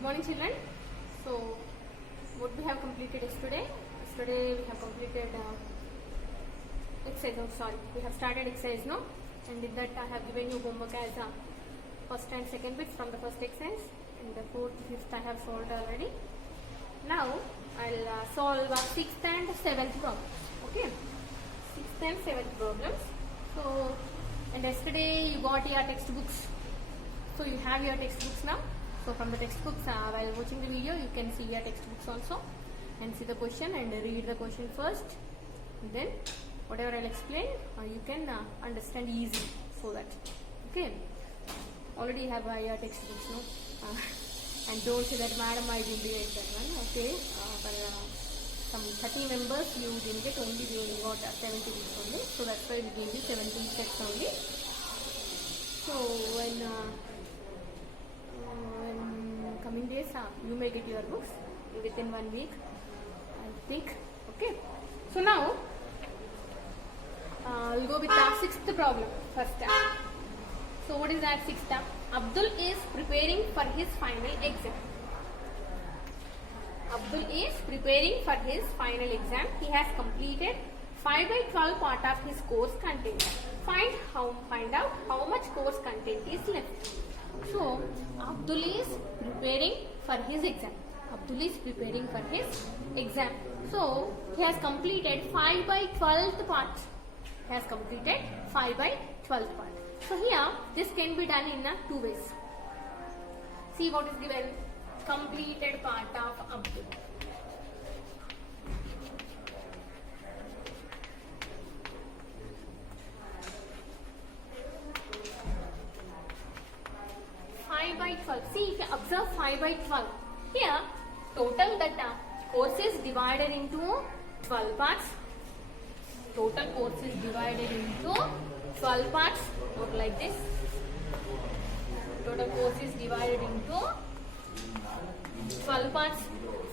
Good morning, children. So, what we have completed yesterday? Yesterday we have completed exercise. Oh, sorry, we have started exercise, no? And with that, I have given you homework as first and second bits from the first exercise, and the fourth, fifth I have solved already. Now, I'll solve sixth and seventh problems. Okay, sixth and seventh problems. So, and yesterday you got your textbooks. So you have your textbooks now. So from the textbooks, while watching the video, you can see your textbooks also and see the question and read the question first. And then whatever I'll explain, you can understand easily. So that, okay. Already have your textbooks, no? And don't say that, madam, I didn't get that one. Okay. For some 30 members, you didn't get, only we only got 70 bits only. So that's why we gave you 17 sets only. So when coming days, you may get your books within 1 week, I think. Okay. So now we'll go with the sixth problem first. So what is that sixth? Abdul is preparing for his final exam. Abdul is preparing for his final exam. He has completed 5 by 12 part of his course content. Find out how much course content is left. So Abdul is preparing for his exam. Abdul is preparing for his exam. So he has completed 5 by 12th part. He has completed 5 by 12th part. So here this can be done in 2 ways. See what is given. Completed part of Abdul. By 12. See, if you observe 5 by 12, here total that course is divided into 12 parts. Total course is divided into 12 parts, or like this. Total course is divided into 12 parts.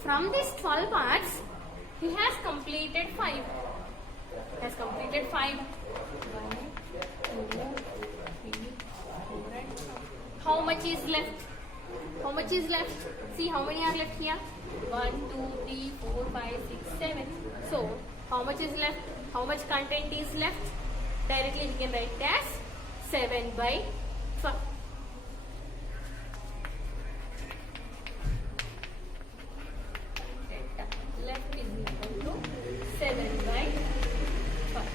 From these 12 parts, he has completed 5. He has completed 5. 1, 2, 3, 4, and 5. How much is left? How much is left? See how many are left here? 1, 2, 3, 4, 5, 6, 7. So how much is left? How much content is left? Directly we can write it as 7 by 12. Left is equal to 7 by 12.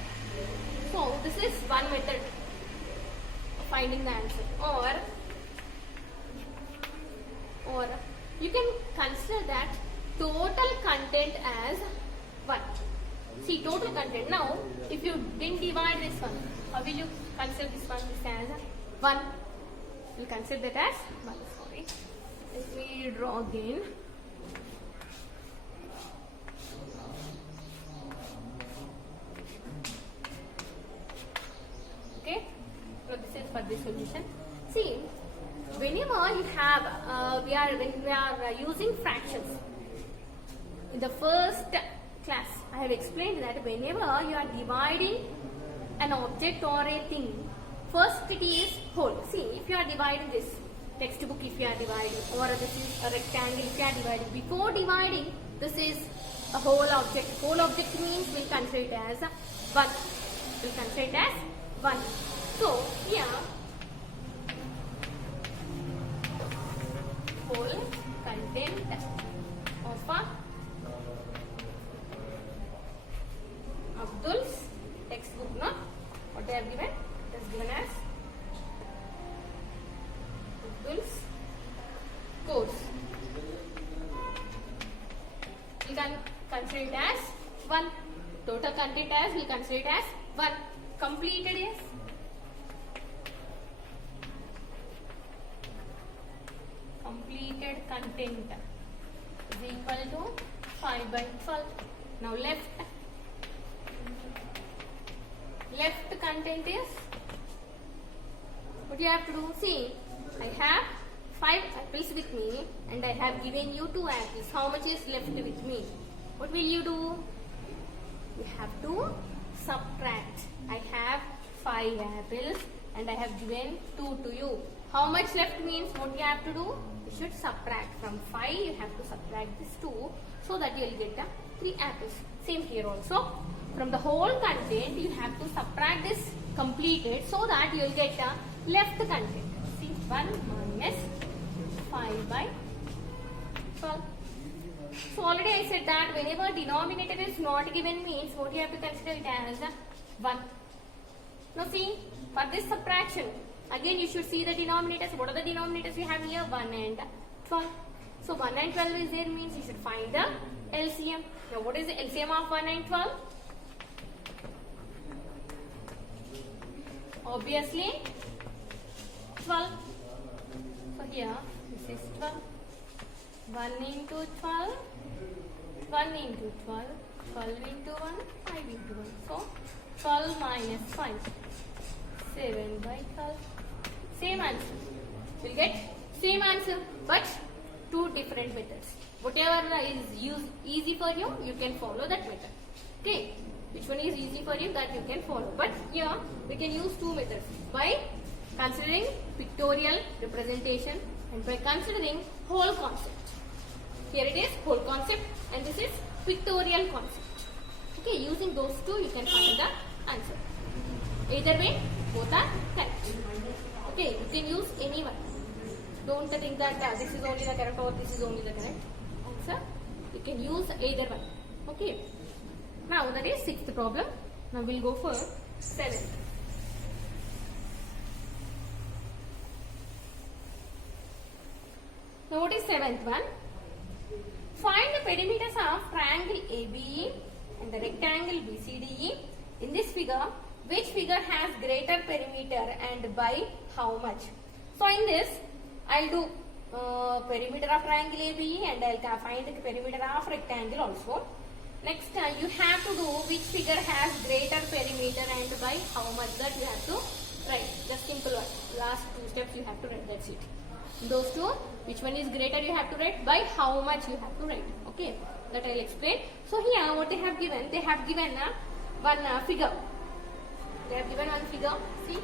So this is one method of finding the answer. Or you can consider that total content as 1. See, total content. Now, if you didn't divide this one, how will you consider this one? This as 1. You'll consider that as 1. Sorry. Let me draw again. Okay. So this is for this solution. See, whenever you have, when we are using fractions, in the first class, I have explained that whenever you are dividing an object or a thing, first it is whole. See, if you are dividing this textbook, if you are dividing, or this is a rectangle, if you are dividing, before dividing, this is a whole object. Whole object means we'll consider it as 1. We'll consider it as 1. So, here, whole content of Abdul's textbook, no? What they have given? It is given as Abdul's course. We can consider it as 1. Total content as, we consider it as 1. Completed is completed content is equal to 5 by 12. Now left content is, what you have to do? See, I have 5 apples with me and I have given you 2 apples. How much is left with me? What will you do? You have to subtract. I have 5 apples and I have given 2 to you. How much left means what you have to do? You should subtract. From 5 you have to subtract this 2 so that you will get the 3 apples. Same here also. From the whole content you have to subtract this completed so that you will get the left content. See, 1 minus 5 by 12. So already I said that whenever denominator is not given means what you have to consider it as 1. Now see, for this subtraction, again you should see the denominators. What are the denominators we have here? 1 and 12. So 1 and 12 is there means you should find the LCM. Now what is the LCM of 1 and 12? Obviously 12. So here this is 12. 1 into 12, 1 into 12, 12 into 1, 5 into 1. So 12 minus 5, 7 by 12. Same answer. We'll get same answer but 2 different methods. Whatever is easy for you, you can follow that method. Okay. Which one is easy for you, that you can follow. But here we can use 2 methods. By considering pictorial representation and by considering whole concept. Here it is whole concept and this is pictorial concept. Okay, using those 2 you can find the answer. Either way, both are correct. Okay, you can use any one. Don't think that this is only the correct or this is only the correct answer. You can use either one. Okay. Now that is 6th problem. Now we'll go for 7th. Now what is 7th one? Find the perimeters of triangle ABE and the rectangle BCDE. In this figure, which figure has greater perimeter and by how much? So in this, I'll do perimeter of triangle ABE and I'll find the perimeter of rectangle also. Next, you have to do which figure has greater perimeter and by how much, that you have to write. Just simple one. Last 2 steps you have to write. That's it. Those 2, which one is greater you have to write, by how much you have to write. Okay, that I'll explain. So here what they have given one figure. They have given one figure. See.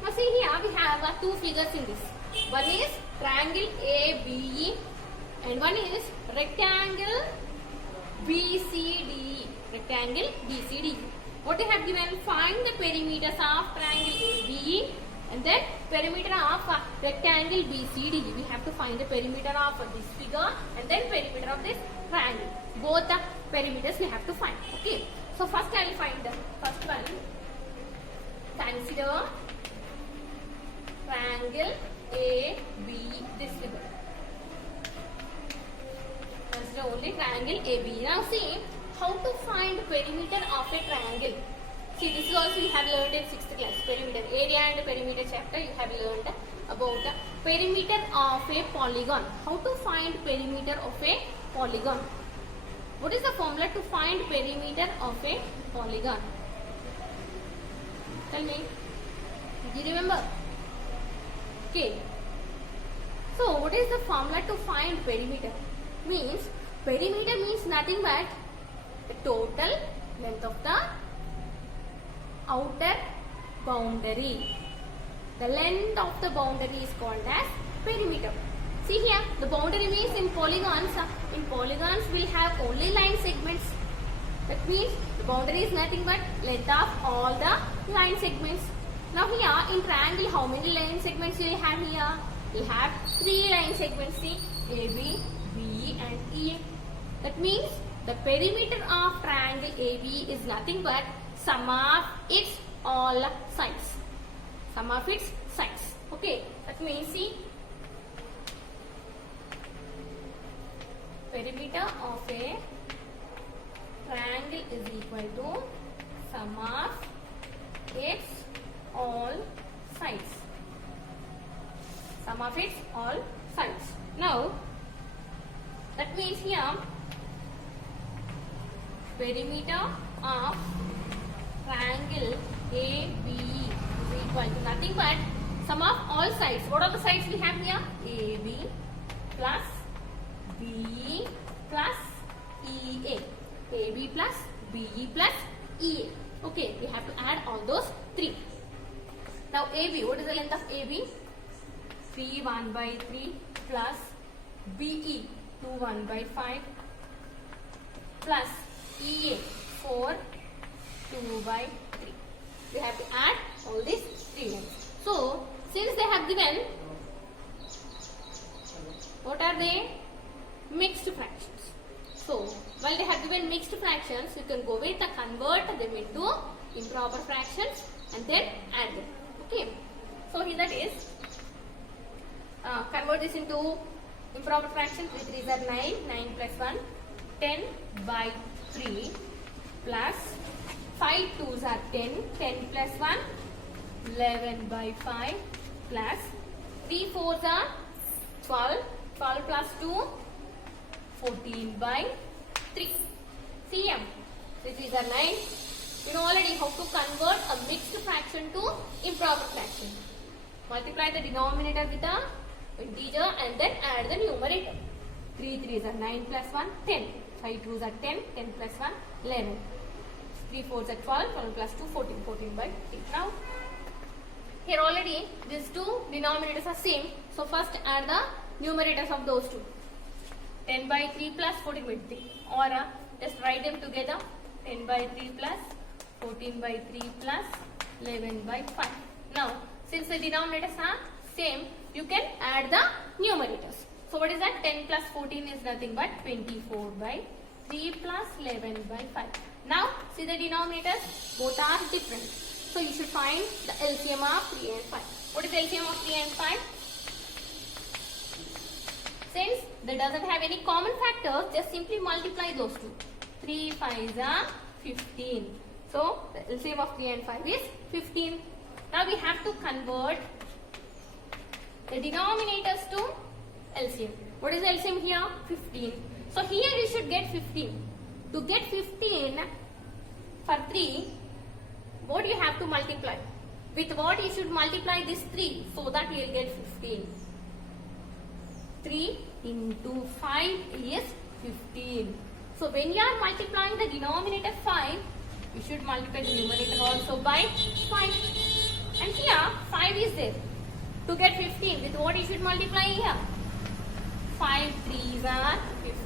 Now see here we have 2 figures in this. One is triangle ABE and one is rectangle BCDE. Rectangle BCDE. What they have given? Find the perimeters of triangle ABE and then perimeter of rectangle BCDE. We have to find the perimeter of this figure and then perimeter of this triangle. Both the perimeters we have to find. Okay. So first I will find the first one. Consider triangle AB, this figure. Consider only triangle AB. Now see how to find perimeter of a triangle. See, this is also you have learned in 6th class. Perimeter, area and perimeter chapter you have learned about the perimeter of a polygon. How to find perimeter of a polygon? What is the formula to find perimeter of a polygon? Tell me. Do you remember? Okay. So, what is the formula to find perimeter? Perimeter means nothing but the total length of the outer boundary. The length of the boundary is called as perimeter. See here, the boundary means in polygons we'll have only line segments. That means the boundary is nothing but length of all the line segments. Now here in triangle, how many line segments you have here? You have 3 line segments. See, AB, BE and EA. That means the perimeter of triangle AB is nothing but sum of its all sides. Sum of its sides. Okay, that means see, perimeter of a triangle is equal to sum of its all sides. Sum of its all sides. Now, that means here perimeter of triangle ABE is equal to nothing but sum of all sides. What are the sides we have here? AB plus BE plus EA. AB plus BE plus EA. Okay, we have to add all those three. Now AB, what is the length of AB? 3 1 by 3 plus BE 2 1 by 5 plus EA 4 2 by 3. We have to add all these three lengths. So, since they have given, what are they? Mixed fractions. So, while they have given mixed fractions, you can go with the convert them into improper fractions and then add them. Okay. So, here that is, convert this into improper fractions. 3 3s are 9, 9 plus 1, 10 by 3 plus 5 2s are 10, 10 plus 1, 11 by 5 plus 3 4s are 12, 12 plus 2, 14 by 3. CM. 3 3s are 9. You know already how to convert a mixed fraction to improper fraction. Multiply the denominator with the integer and then add the numerator. 3 3s are 9 plus 1, 10. 5 2s are 10, 10 plus 1, 11. 3 4s are 12, 12 plus 2, 14, 14 by 3. Now, here already these two denominators are same. So, first add the numerators of those two. 10 by 3 plus 14 by 3. Or just write them together. 10 by 3 plus 14 by 3 plus 11 by 5. Now, since the denominators are same, you can add the numerators. So, what is that? 10 plus 14 is nothing but 24 by 3 plus 11 by 5. Now, see the denominators, both are different. So, you should find the LCM of 3 and 5. What is the LCM of 3 and 5? Since that doesn't have any common factors, just simply multiply those two. 3 5s are 15. So, the LCM of 3 and 5 is 15. Now, we have to convert the denominators to LCM. What is the LCM here? 15. So, here you should get 15. To get 15 for 3, what you have to multiply? With what you should multiply this 3 so that you will get 15. 3 into 5 is 15. So, when you are multiplying the denominator 5, you should multiply the numerator also by 5. And here 5 is there. To get 15, with what you should multiply here? 5 3s are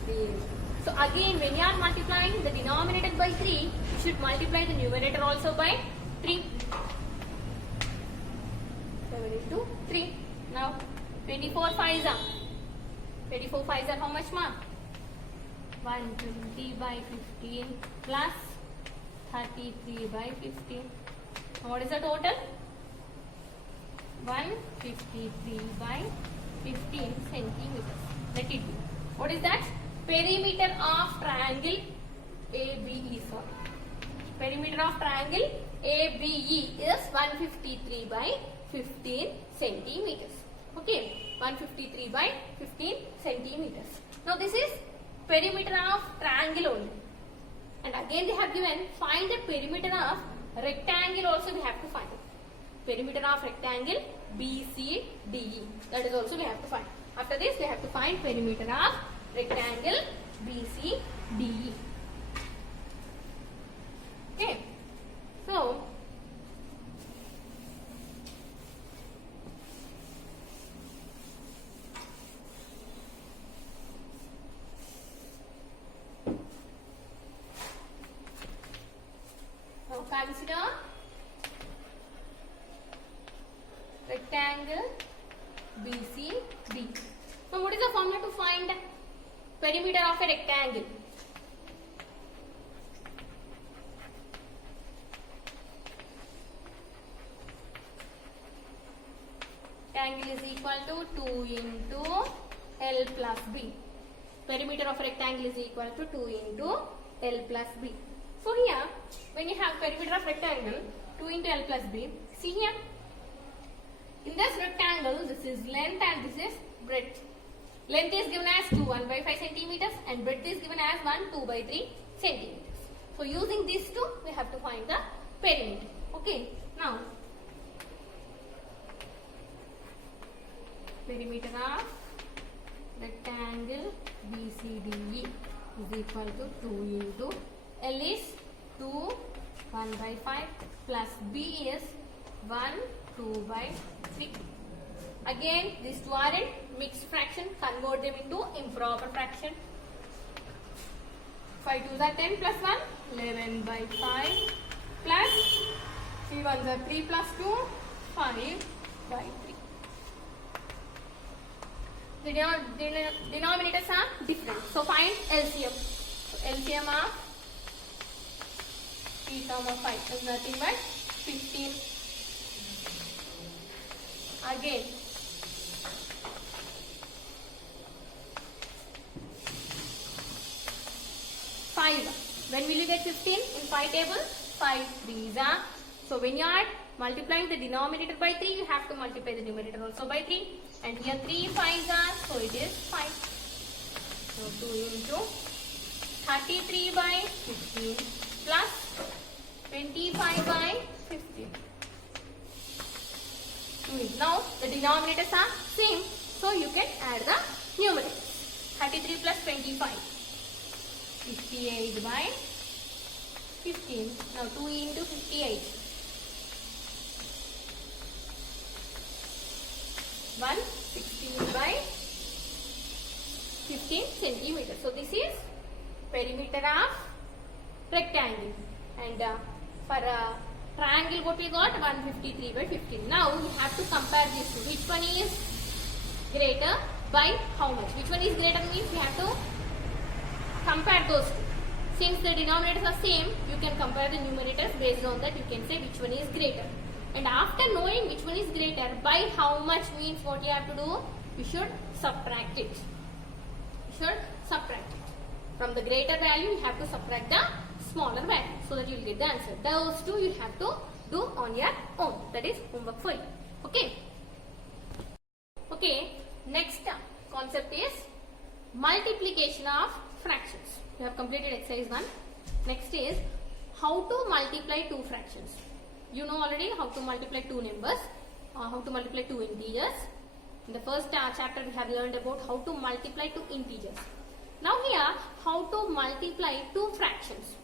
15. So again, when you are multiplying the denominator by 3, you should multiply the numerator also by 3. 7 into 3. Now 24 5s are. 24 5s are how much, ma? 120 by 15 plus 33 by 15. What is the total? 153 by 15 centimeters. Let it be. What is that? Perimeter of triangle ABE. Sorry. Perimeter of triangle ABE is 153 by 15 centimeters. Okay. 153 by 15 centimeters. Now this is perimeter of triangle only. And again they have given find the perimeter of rectangle also we have to find. Perimeter of rectangle BCDE. That is also we have to find. After this we have to find perimeter of rectangle BCDE. Okay. So, now consider rectangle BCD. So, what is the formula to find perimeter of a rectangle? Rectangle is equal to 2 into L plus B. Perimeter of a rectangle is equal to 2 into L plus B. So here, when you have perimeter of rectangle, 2 into L plus B, see here, in this rectangle, this is length and this is breadth. Length is given as 2, 1 by 5 centimeters and breadth is given as 1, 2 by 3 centimeters. So using these two, we have to find the perimeter. Okay, now perimeter of rectangle BCDE is equal to 2 into L is 2, 1 by 5 plus B is 1, 2 by 3. Again, these two are in mixed fraction, convert them into improper fraction. 5 2s are 10 plus 1, 11 by 5 plus 3 1s are 3 plus 2, 5 by 3. The denominators are different. So find LCM. So LCM of 3, 5 is nothing but 15. Again, 5. When will you get 15? In 5 table, 5 3s are. So when you are multiplying the denominator by 3, you have to multiply the numerator also by 3. And here 3 5s are, so it is 5. So 2 into 33 by 15 plus 25 by 15. Now the denominators are same, so you can add the numerators. 33 plus 25. 58 by 15. Now 2 into 58. 116 by 15 centimeters. So this is perimeter of rectangle. And for triangle, what we got? 153 by 15. Now we have to compare these two. Which one is greater by how much? Which one is greater means we have to compare those two. Since the denominators are same, you can compare the numerators. Based on that, you can say which one is greater. And after knowing which one is greater, by how much means what you have to do? You should subtract it. You should subtract it. From the greater value, you have to subtract the smaller value so that you will get the answer. Those two you have to do on your own. That is homework for you. Okay. Okay. Next concept is multiplication of fractions. You have completed exercise 1. Next is how to multiply two fractions. You know already how to multiply two numbers, how to multiply two integers. In the first chapter we have learned about how to multiply two integers. Now here how to multiply two fractions.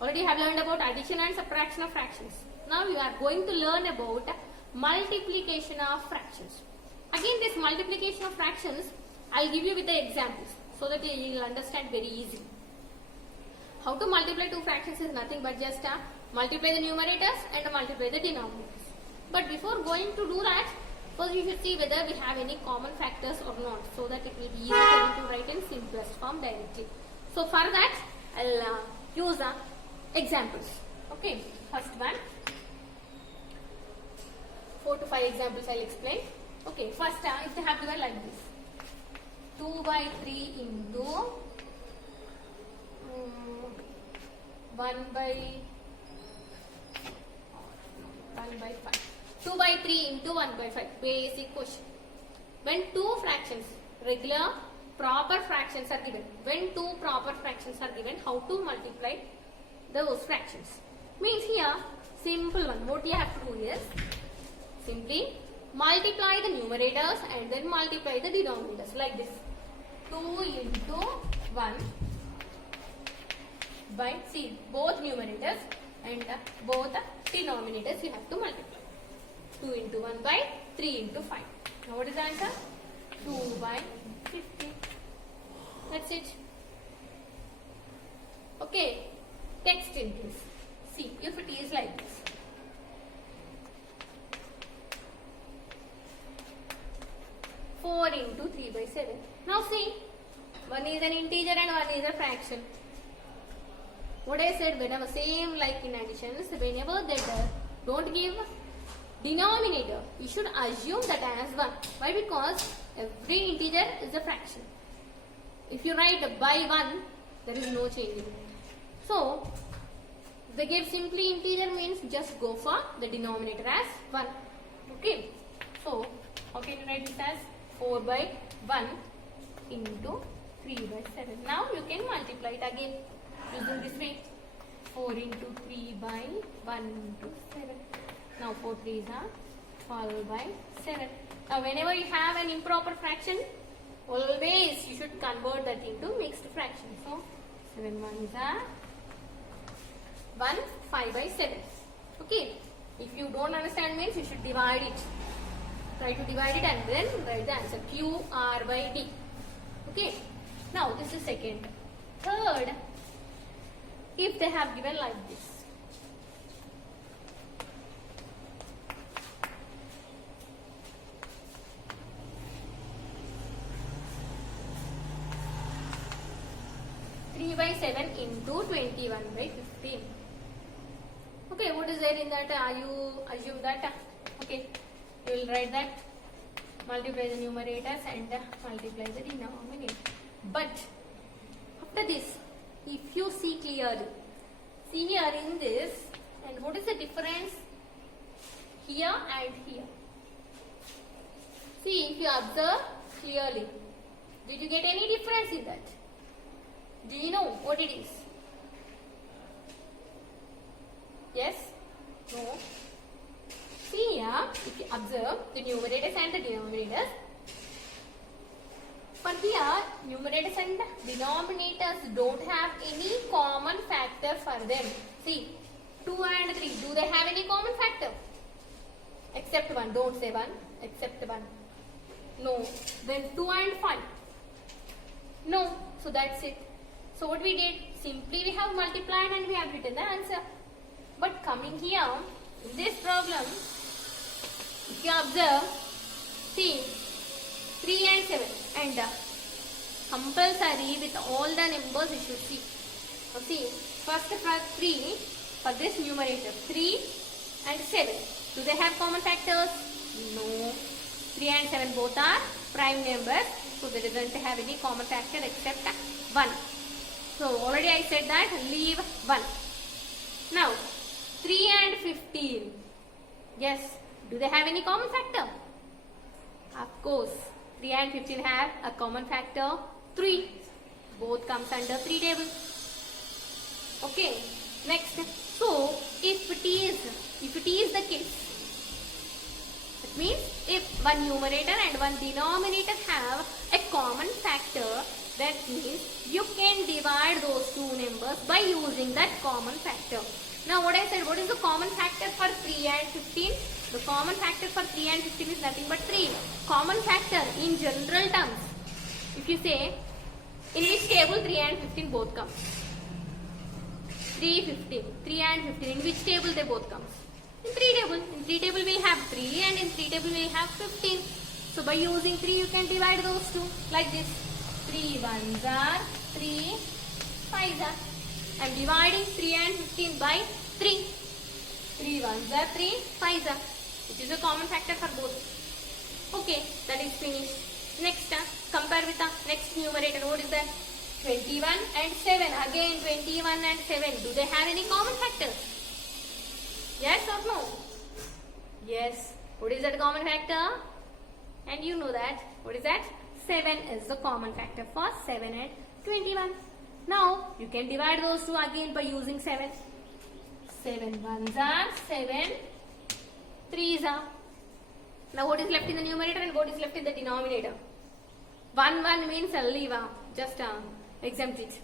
Already have learned about addition and subtraction of fractions. Now you are going to learn about multiplication of fractions. Again, this multiplication of fractions I will give you with the examples so that you will understand very easily. How to multiply two fractions is nothing but just multiply the numerators and multiply the denominators. But before going to do that, first you should see whether we have any common factors or not, so that it will be easy for you to write in simplest form directly. So for that, I will use examples. Okay, first one. 4 to 5 examples I will explain. Okay, first if they have given like this. 2 by 3 into 1 by 5. 2 by 3 into 1 by 5. Basic question. When two fractions, regular proper fractions are given. When two proper fractions are given, how to multiply those fractions? Means here, simple one. What you have to do is, simply multiply the numerators and then multiply the denominators like this. 2 into 1 by, see, both numerators and both denominators you have to multiply. 2 into 1 by 3 into 5. Now what is the answer? 2 by 50. That's it. Okay. Text in this. See, if it is like this. Four into 3 by 7. Now see, one is an integer and one is a fraction. What I said, whenever same like in additions, whenever they don't give denominator, you should assume that as 1. Why? Because every integer is a fraction. If you write by 1, there is no change. So if they give simply integer means just go for the denominator as 1. Okay. So how can you write this as 4 by 1 into 3 by 7. Now you can multiply it again using this way. 4 into 3 by 1 into 7. Now 4 3s are 12 by 7. Now whenever you have an improper fraction, always you should convert that into mixed fraction. So 7 1s are 1 5 by 7. Okay. If you don't understand means you should divide it. Try to divide it and then write the answer. Q R by D. Okay. Now this is second. Third, if they have given like this. By 7 into 21 by 15. Okay, what is there in that? Are you assume that? Okay, you will write that. Multiply the numerators and multiply the denominator. But after this, if you see clearly, see here in this, and what is the difference here and here? See, if you observe clearly, did you get any difference in that? Do you know what it is? Yes? No? See here, if you observe the numerators and the denominators, for here, numerators and denominators don't have any common factor for them. See, 2 and 3, do they have any common factor? Except 1, don't say 1, except 1. No. Then 2 and 5. No. So that's it. So what we did, simply we have multiplied and we have written the answer. But coming here, in this problem, if you observe, see, 3 and 7 and compulsory with all the numbers you should see. Now see, first for 3, for this numerator, 3 and 7. Do they have common factors? No. 3 and 7 both are prime numbers. So they doesn't have any common factor except 1. So already I said that, leave 1. Now 3 and 15. Yes. Do they have any common factor? Of course. 3 and 15 have a common factor 3. Both comes under 3 table. Okay. Next. So if it is the case, it means if one numerator and one denominator have a common factor, that means you can divide those two numbers by using that common factor. Now what I said, what is the common factor for 3 and 15? The common factor for 3 and 15 is nothing but 3. Common factor in general terms. If you say, in which table 3 and 15 both come? 3, 15. 3 and 15. In which table they both come? In 3 table. In 3 table we will have 3 and in 3 table we will have 15. So by using 3 you can divide those two like this. 3 1s are 3 5s are. I am dividing 3 and 15 by 3. 3 1s are 3 5s are. Which is a common factor for both. Okay, that is finished. Next, compare with the next numerator. What is that? 21 and 7. Again 21 and 7. Do they have any common factors? Yes or no? Yes. What is that common factor? And you know that. What is that? 7 is the common factor for 7 and 21. Now, you can divide those two again by using 7. 7 1s are 7 3s are. Now, what is left in the numerator and what is left in the denominator? 1 1 means leave. Just exempt it.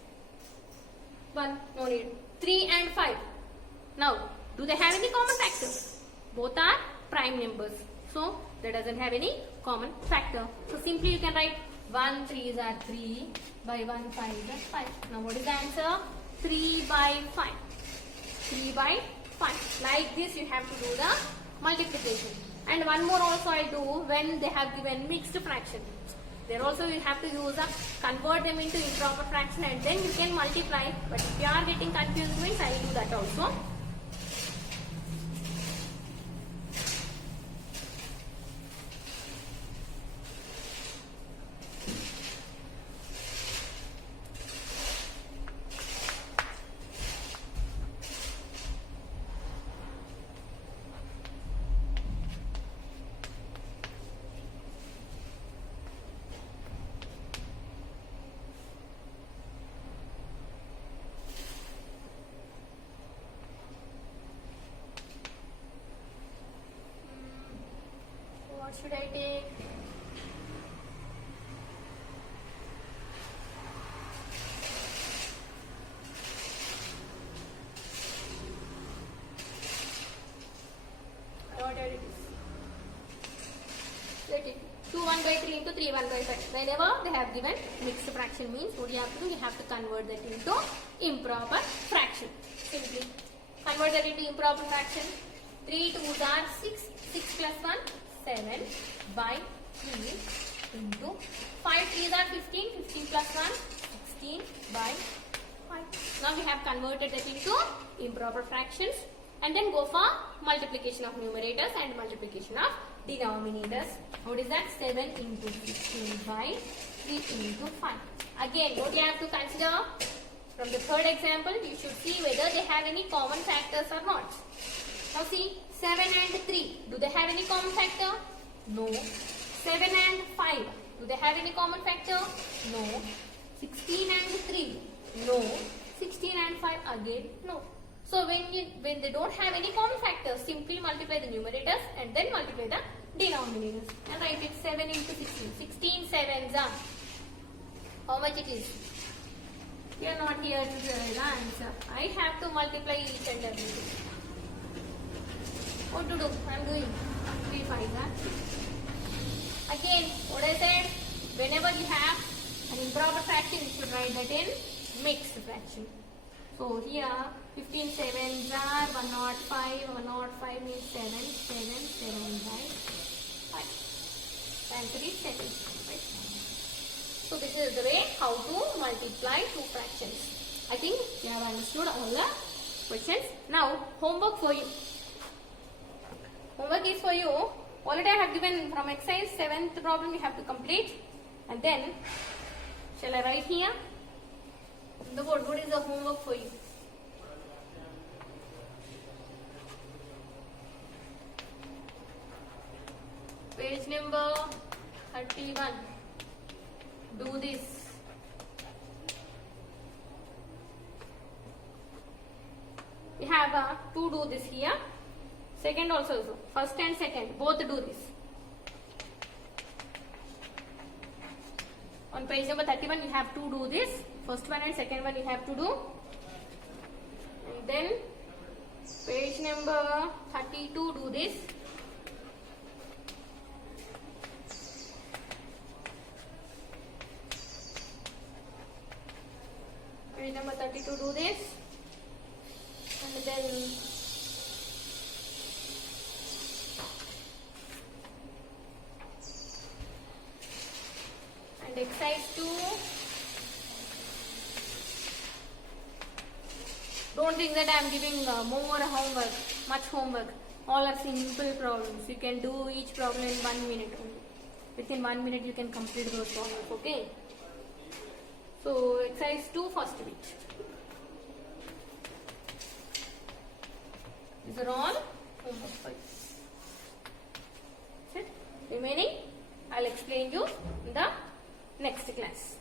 1, no need. 3 and 5. Now, do they have any common factors? Both are prime numbers. So, that doesn't have any common factor. So, simply you can write 1 3s are 3 by 1 5s are 5. Now, what is the answer? 3 by 5. 3 by 5. Like this, you have to do the multiplication. And one more also I do when they have given mixed fraction. There also you have to use convert them into improper fraction and then you can multiply. But if you are getting confused means I will do that also. should I take? What it is? Let it 2 1 by 3 into 3 1 by 5. Whenever they have given mixed fraction means what you have to do, you have to convert that into improper fraction. Simply convert that into improper fraction. 3 2s are 6, 6 plus 1, 7 by 3 into 5 3s are 15, 15 plus 1, 16 by 5. Now we have converted that into improper fractions and then go for multiplication of numerators and multiplication of denominators. What is that? 7 into 16 by 3 into 5. Again, what you have to consider from the third example, you should see whether they have any common factors or not. Now see, 7 and 3, do they have any common factor? No. 7 and 5, do they have any common factor? No. 16 and 3, no. 16 and 5, again, no. So when they don't have any common factors, simply multiply the numerators and then multiply the denominators. And write it 7 into 16. 16 sevens are, how much it is? You are not here to give the answer. I have to multiply each and everything. What to do? I am doing 3 5. Again, what I said, whenever you have an improper fraction, you should write that in mixed fraction. So here 15 sevens are 105. 105 means 7. 7 by 5. The answer is 7. Right? So this is the way how to multiply two fractions. I think you have understood all the questions. Now homework for you. Homework is for you. Already I have given from exercise 7th problem you have to complete. And then, shall I write here? On the board, what is the homework for you? Page number 31. Do this. We have to do this here. Second also. First and second, both do this. On page number 31, you have to do this. First one and second one you have to do. And then page number 32, do this. Page number 32, do this. And then exercise 2. Don't think that I am giving more homework, much homework. All are simple problems. You can do each problem in 1 minute only. Within 1 minute you can complete those problems. Okay. So exercise 2, first bit. These are all homework for you. Remaining, I'll explain you in the next class.